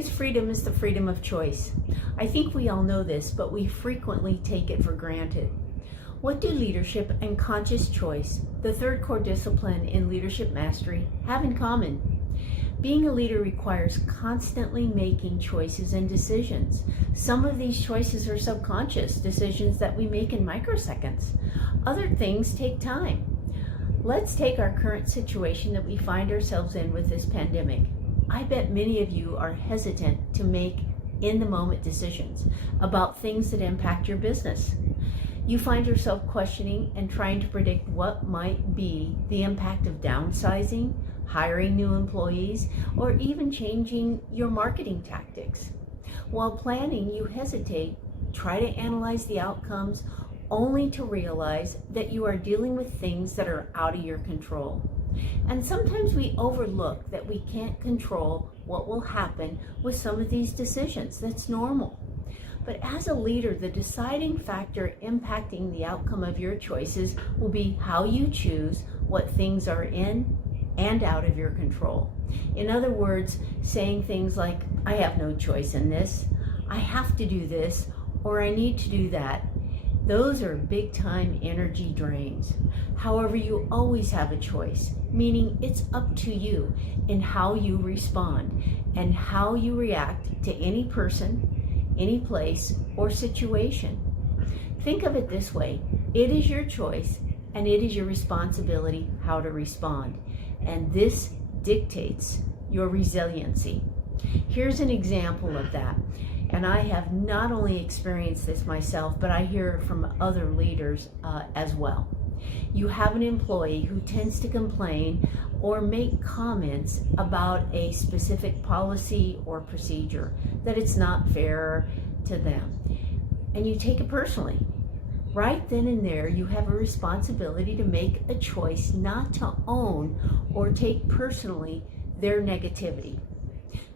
greatest freedom is the freedom of choice. I think we all know this, but we frequently take it for granted. What do leadership and conscious choice, the third core discipline in leadership mastery, have in common? Being a leader requires constantly making choices and decisions. Some of these choices are subconscious decisions that we make in microseconds. Other things take time. Let's take our current situation that we find ourselves in with this pandemic. I bet many of you are hesitant to make in-the-moment decisions about things that impact your business. You find yourself questioning and trying to predict what might be the impact of downsizing, hiring new employees, or even changing your marketing tactics. While planning, you hesitate, try to analyze the outcomes, only to realize that you are dealing with things that are out of your control. And sometimes we overlook that we can't control what will happen with some of these decisions. That's normal. But as a leader, the deciding factor impacting the outcome of your choices will be how you choose what things are in and out of your control. In other words, saying things like, I have no choice in this, I have to do this, or I need to do that. Those are big time energy drains. However, you always have a choice, meaning it's up to you in how you respond and how you react to any person, any place, or situation. Think of it this way: it is your choice and it is your responsibility how to respond. And this dictates your resiliency. Here's an example of that. And I have not only experienced this myself, but I hear it from other leaders as well. You have an employee who tends to complain or make comments about a specific policy or procedure, that it's not fair to them. And you take it personally. Right then and there, you have a responsibility to make a choice not to own or take personally their negativity.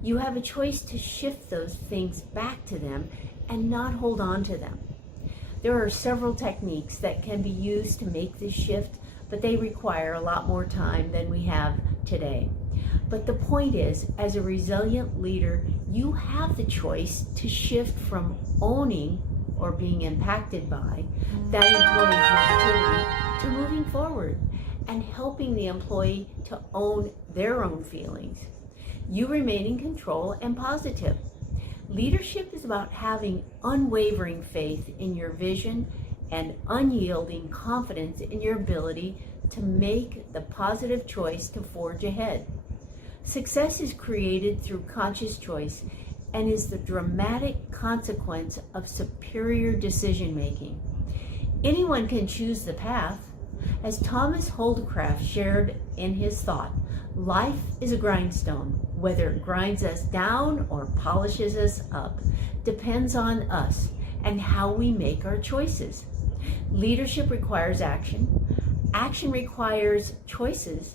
You have a choice to shift those things back to them and not hold on to them. There are several techniques that can be used to make this shift, but they require a lot more time than we have today. But the point is, as a resilient leader, you have the choice to shift from owning or being impacted by that employee's negativity to moving forward and helping the employee to own their own feelings. You remain in control and positive. Leadership is about having unwavering faith in your vision and unyielding confidence in your ability to make the positive choice to forge ahead. Success is created through conscious choice and is the dramatic consequence of superior decision making. Anyone can choose the path. As Thomas Holdcraft shared in his thought, life is a grindstone. Whether it grinds us down or polishes us up depends on us and how we make our choices. Leadership requires action. Action requires choices.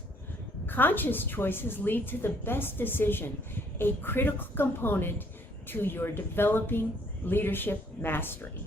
Conscious choices lead to the best decision, a critical component to your developing leadership mastery.